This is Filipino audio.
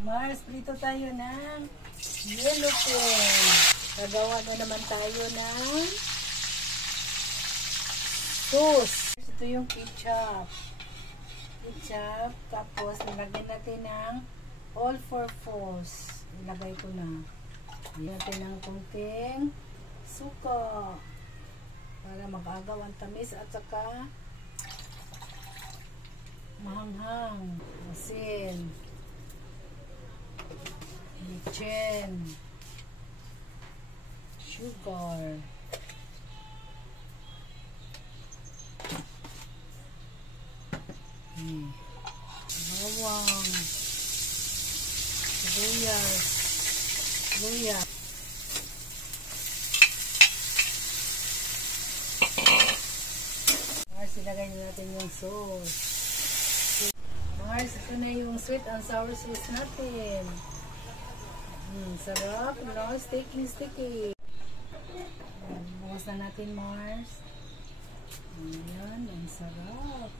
Mars, prito tayo ng yellow pin. Gagawa na naman tayo ng sauce. Ito yung ketchup. Tapos nilagyan natin ng all-purpose. Ilagay ko na. Ilagyan natin ng kunting suka para mag-agaw ang tamis at saka mahanghang. Asin, bitchin, sugar, bawang, sibuyas, luya. Mars, ilagay natin yung sauce. Mars, ito na yung sweet and sour sauce natin. Sarap, no? Sticky. Bukas na natin, Mars. Ayan, ang sarap.